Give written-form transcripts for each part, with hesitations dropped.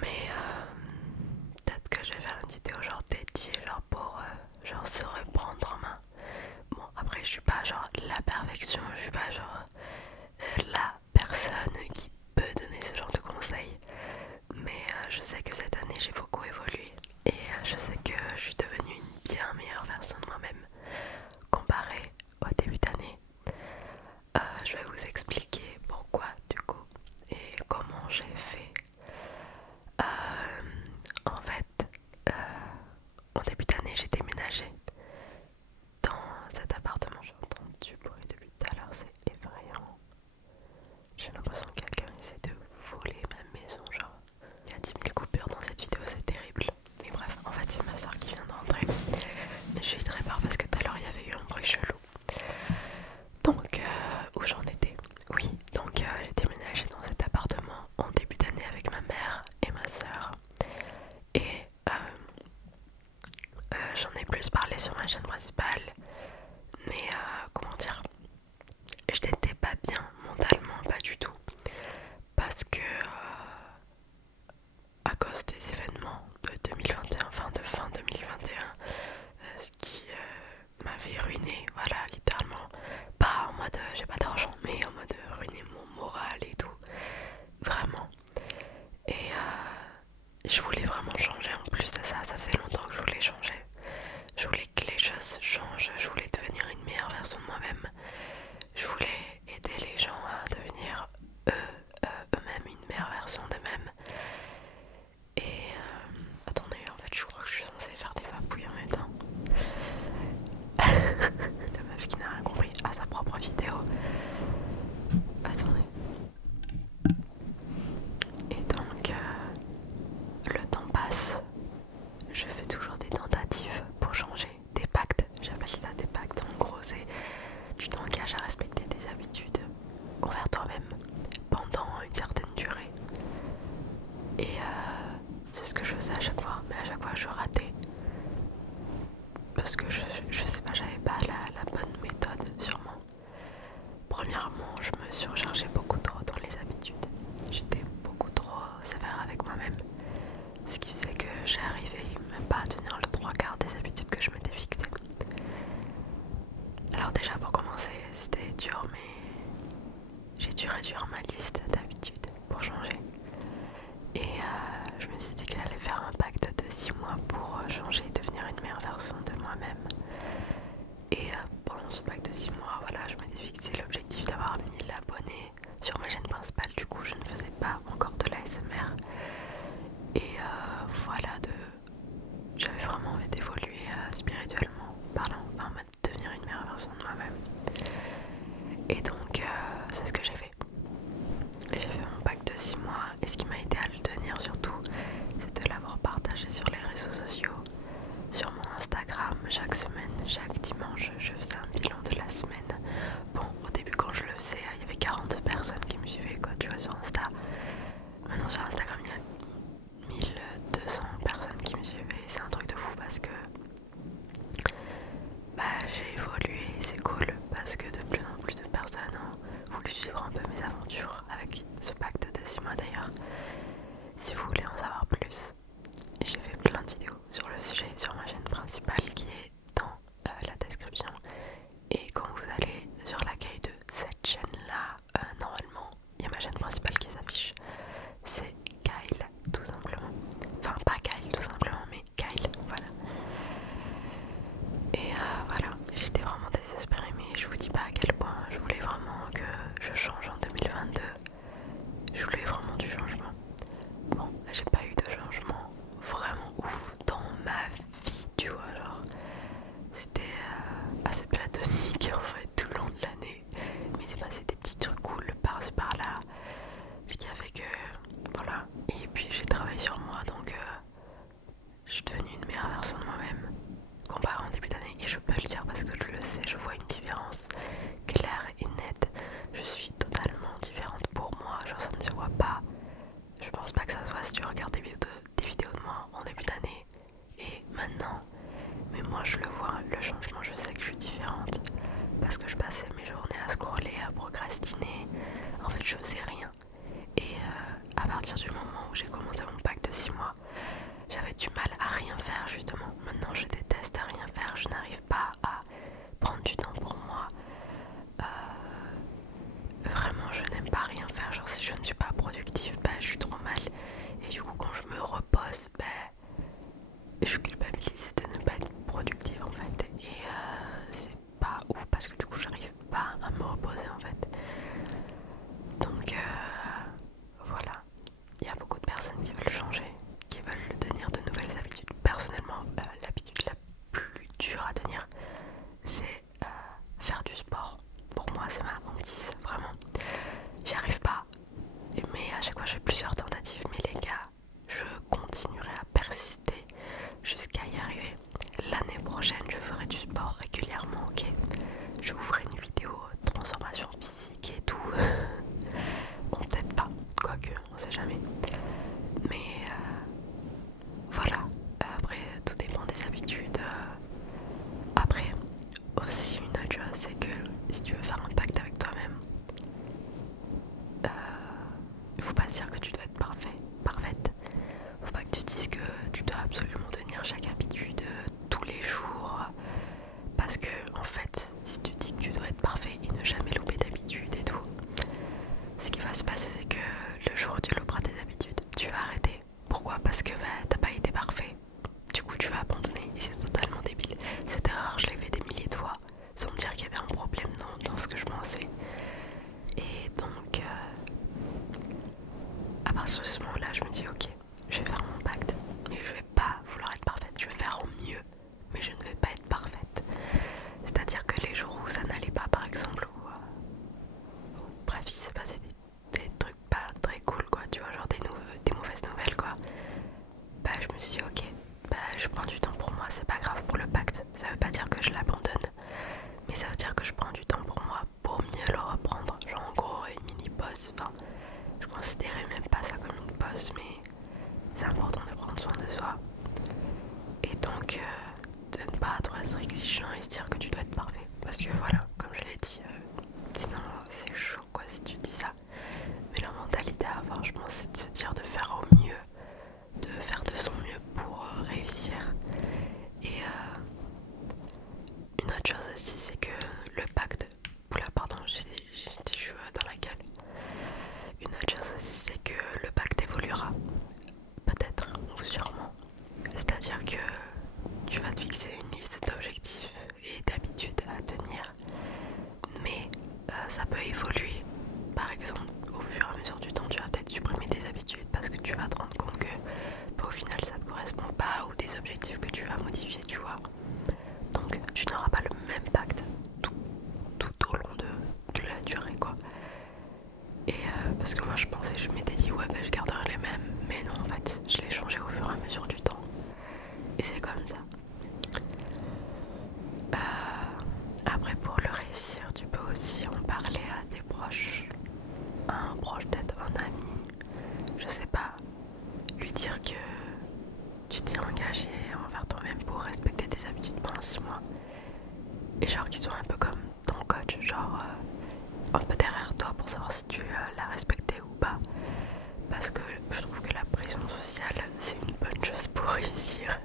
Mais peut-être que je vais faire une vidéo genre dédiée, genre pour genre se reprendre en main. Bon, après je suis pas genre la perfection, je suis pas genre la personne qui peut donner ce genre de conseils. Mais je sais que cette année j'ai beaucoup évolué et je sais que je suis devenue une bien meilleure version de moi-même comparée au début d'année. Je vais vous expliquer pourquoi du coup et comment j'ai fait. En fait, en début d'année j'ai déménagé dans cet appartement. J'entends du bruit depuis tout à l'heure, c'est effrayant. J'ai l'impression que quelqu'un essaie de voler ma maison, genre. Il y a 10 000 coupures dans cette vidéo, c'est terrible. Mais bref, en fait c'est ma soeur qui vient de rentrer. Mais j'ai eu très peur parce que tout à l'heure il y avait eu un bruit chelou. Donc, où j'en étais? Oui, donc j'ai déménagé dans cet appartement en début d'année avec ma mère et ma soeur. Et j'en ai plus parlé sur ma chaîne principale. Mais comment dire? Je n'étais pas bien mentalement, pas du tout. Parce que à cause des événements de 2021, enfin de fin 2021, ce qui m'avait ruiné, voilà, littéralement. Pas en mode j'ai pas d'argent, mais en mode ruiner mon moral et tout. Vraiment. Et je voulais vraiment changer en plus de ça, ça faisait longtemps que je voulais changer. Je voulais que les choses changent, je voulais devenir une meilleure version de moi-même. Je voulais aider les gens à devenir eux-mêmes une meilleure version d'eux-mêmes. Et attendez, en fait je crois que je suis censée faire des papouilles en même temps. La meuf qui n'a rien compris à sa propre vidéo. Attendez. Et donc le temps passe. Je fais toujours des tentatives pour changer, des pactes, j'appelle ça des pactes. En gros, c'est tu t'engages à respecter tes habitudes envers toi-même pendant une certaine durée. Et c'est ce que je faisais à chaque fois, mais à chaque fois je ratais. Parce que je sais pas, j'avais pas la bonne méthode sûrement. Premièrement, je me surchargeais beaucoup trop dans les habitudes. J'étais beaucoup trop sévère avec moi-même. Ce qui faisait que j'arrivais même pas à tenir le trois quarts des habitudes que je m'étais fixées. Alors déjà pour commencer, c'était dur, mais j'ai dû réduire ma liste d'habitudes pour changer. Et je me suis dit que j'allais faire un pacte de 6 mois pour changer et devenir une meilleure version de moi-même. Et pendant ce pacte de 6 mois, voilà, je m'étais fixé l'objectif d'avoir 1 000 abonnés sur ma chaîne principale. Du coup, je ne faisais pas encore de l'ASMR. Et voilà, j'avais vraiment envie d'évoluer spirituellement parlant, enfin devenir une meilleure version de moi-même. Et donc c'est ce que j'ai fait. J'ai fait mon pacte de 6 mois et ce qui m'a aidé à le tenir surtout, c'est de l'avoir partagé sur les réseaux sociaux, sur mon Instagram chaque semaine, chaque dimanche, je faisais un bilan de la semaine. Bon, au début quand je le faisais, il y avait 40 personnes qui me suivaient quoi, tu vois, sur Insta. Maintenant sur Instagram, il y a 1 200 personnes qui me suivaient. C'est un truc de fou parce que j'ai évolué, c'est cool parce que de plus en plus de personnes ont voulu suivre un peu mes aventures avec ce pacte de 6 mois d'ailleurs. Si vous voulez en savoir plus, j'ai fait plein de vidéos sur le sujet sur ma chaîne principale qui est dans la description. Et quand vous allez sur l'accueil de cette chaîne là, normalement il y a ma chaîne principale qui s'affiche. C'est Kyle tout simplement. Enfin pas Kyle tout simplement mais Kyle, voilà. Et voilà, j'étais vraiment désespérée, mais je vous dis pas à quel point je voulais vraiment que je change en 2022. Je voulais vraiment du changement. Bon, j'ai pas eu de changement vraiment ouf dans ma vie, tu vois, genre c'était assez platonique en fait tout le long de l'année. Mais c'est passé des petits trucs cool par-ci par-là, ce qui a fait que voilà. Et puis j'ai travaillé sur moi, donc je suis devenue une meilleure version de moi-même comparé en début d'année. Et je peux le dire parce que je le sais, je vois une différence claire et nette. Je suis totalement différente pour moi, genre ça ne se voit pas. Je pense pas que ça soit si tu regardes des vidéos de moi en début d'année et maintenant. Mais moi je le vois, le changement, je sais que je suis différente. Parce que je passais mes journées à scroller, à procrastiner. En fait je faisais rien. Et à partir du moment où j'ai commencé mon pacte de considérerais même pas ça comme une pause, mais c'est important de prendre soin de soi. Et donc de ne pas trop être exigeant et se dire que tu dois être parfait. Parce que voilà, comme je l'ai dit, sinon c'est chaud quoi si tu dis ça. Mais la mentalité à avoir, je pense, c'est de se dire de faire au mieux, de faire de son mieux pour réussir. Et une autre chose aussi, c'est que le pacte... Oula, pardon, j'ai des cheveux dans la gueule. Une autre chose aussi, c'est que le pacte évoluera. Peut-être, ou sûrement. C'est-à-dire que tu vas te fixer une liste d'objectifs et d'habitudes à tenir. Mais ça peut évoluer. Par exemple, au fur et à mesure du temps, tu vas peut-être supprimer des habitudes parce que tu vas te rendre compte que au final ça ne te correspond pas, ou des objectifs que tu vas modifier, tu vois. Donc tu n'auras pas le même pacte tout au long de la durée quoi. Et parce que moi je m'étais dit ouais je garderai les mêmes, mais non en fait je les changeais au fur et à mesure du temps. Et c'est comme ça. Après pour le réussir, tu peux aussi en parler à tes proches, à un proche, peut-être un ami, je sais pas, lui dire que tu t'es engagé envers toi-même pour respecter tes habitudes pendant 6 mois. Et genre qu'il soit un peu comme ton coach, genre un peu derrière toi pour savoir si tu l'as respecté ou pas. Parce que je trouve que la pression sociale c'est une bonne chose pour réussir.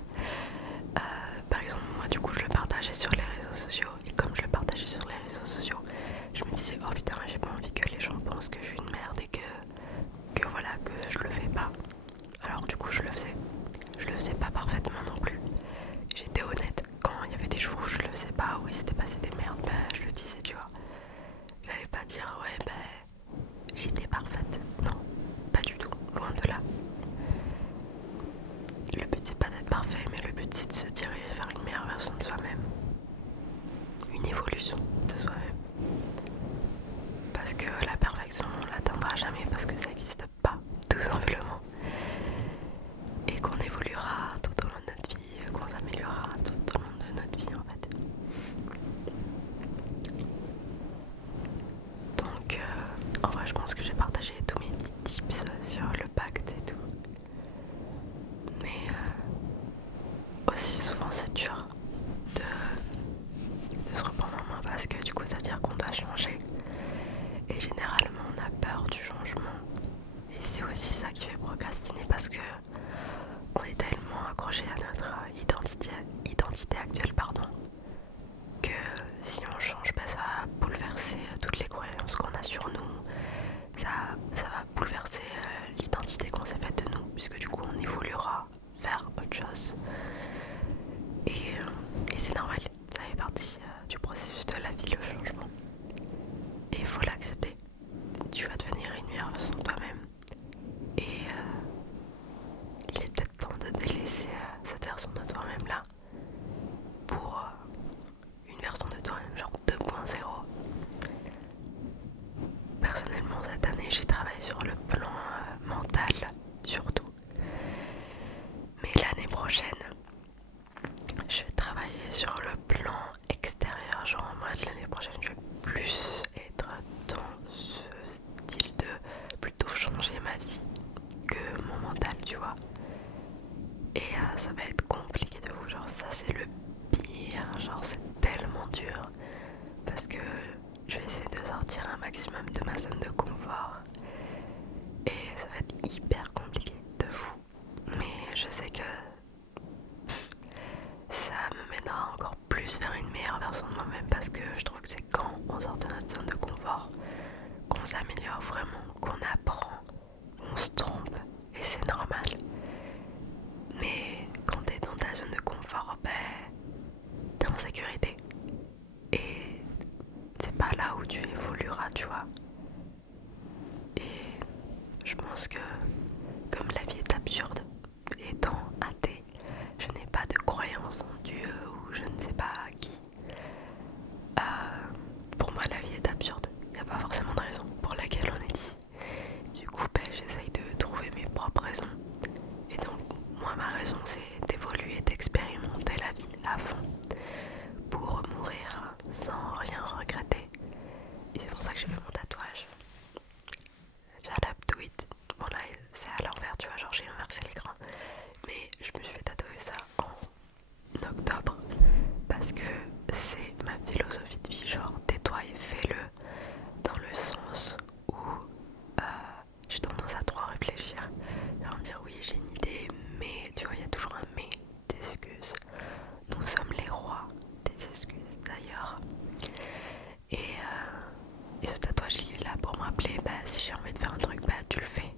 Par exemple moi du coup je le partageais sur les réseaux sociaux, et comme je le partageais sur les réseaux sociaux, je me disais oh putain j'ai pas envie que les gens pensent que je suis une merde et que voilà que je le fais pas. Alors du coup je le faisais pas parfaitement non plus. J'étais honnête, quand il y avait des jours où je le faisais pas, où il s'était passé des merdes, je le disais tu vois. J'allais pas dire ouais j'étais parfaite, non, pas du tout, loin de là. Le but c'est pas d'être parfait, mais le but c'est de se diriger vers une meilleure version de soi-même, une évolution de soi-même. Parce que la perfection on l'atteindra jamais parce que ça n'existe pas, tout simplement. Et qu'on évoluera tout au long de notre vie, qu'on s'améliorera tout au long de notre vie en fait. Donc en vrai je pense que j'ai partagé tous mes petits tips sur le pacte et tout. Mais aussi souvent c'est dur de se reprendre en main parce que du coup ça veut dire qu'on doit changer. Et généralement on a peur du changement. Et c'est aussi ça qui fait procrastiner parce que on est tellement accroché à notre identité actuelle que si on change, ça va bouleverser toutes les croyances qu'on a sur nous. Ça va bouleverser l'identité qu'on s'est faite de nous, puisque du coup on évoluera vers autre chose. Et c'est normal, ça fait partie du processus de la vie, le changement. Et il faut l'accepter. Tu vas devenir une meilleure version de toi-même. Et il est peut-être temps de délaisser cette version de toi-même là pour une version de toi-même genre 2.0. Personnellement cette année j'ai travaillé sur le plan mental surtout. Mais l'année prochaine je vais travailler sur le plan extérieur. Genre en mode l'année prochaine je vais plus être dans ce style de plutôt changer ma vie que mon mental tu vois. Et ça va être compliqué de vous, genre ça c'est le pire, genre c'est tellement dur. Parce que je vais essayer de sortir un maximum de ma zone de confort. Et ça va être hyper compliqué de fou. Mais je sais que ça me mènera encore plus vers une meilleure version de moi-même. Parce que je trouve que c'est quand on sort de notre zone de confort qu'on s'améliore vraiment, qu'on apprend, on se trompe. Et c'est normal. Mais quand t'es dans ta zone de confort, t'es en sécurité. Et c'est pas là où tu évolueras, tu vois. Et je pense que comme la vie est absurde, étant athée, je n'ai pas de croyance en Dieu ou je ne sais pas qui. Pour moi la vie est absurde. Il n'y a pas forcément de raison pour laquelle on est ici. Du coup j'essaye de trouver mes propres raisons. Et donc moi ma raison c'est d'évoluer, d'expérimenter la vie à fond pour si j'ai envie de faire un truc, bah tu le fais.